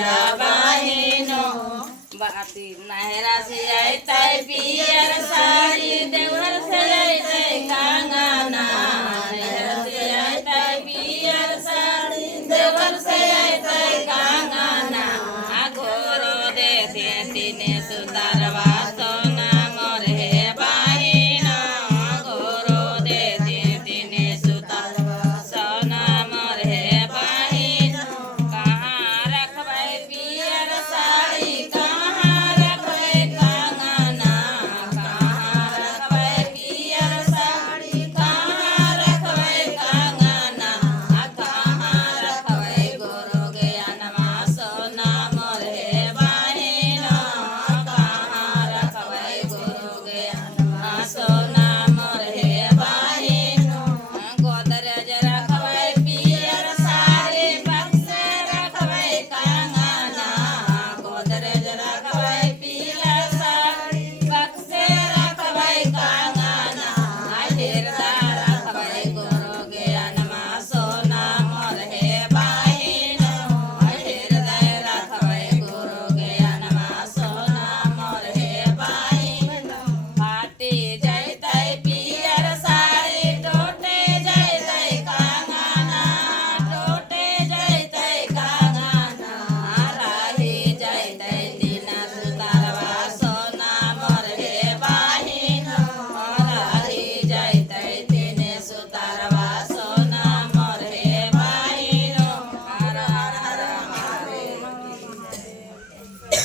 भैया बहिनो बाती नहरा से आए पियर साड़ी देवर से आए कंगना नहरा से आए पियर साड़ी देवर से आए कंगना घोरो दे तीने सुतारवा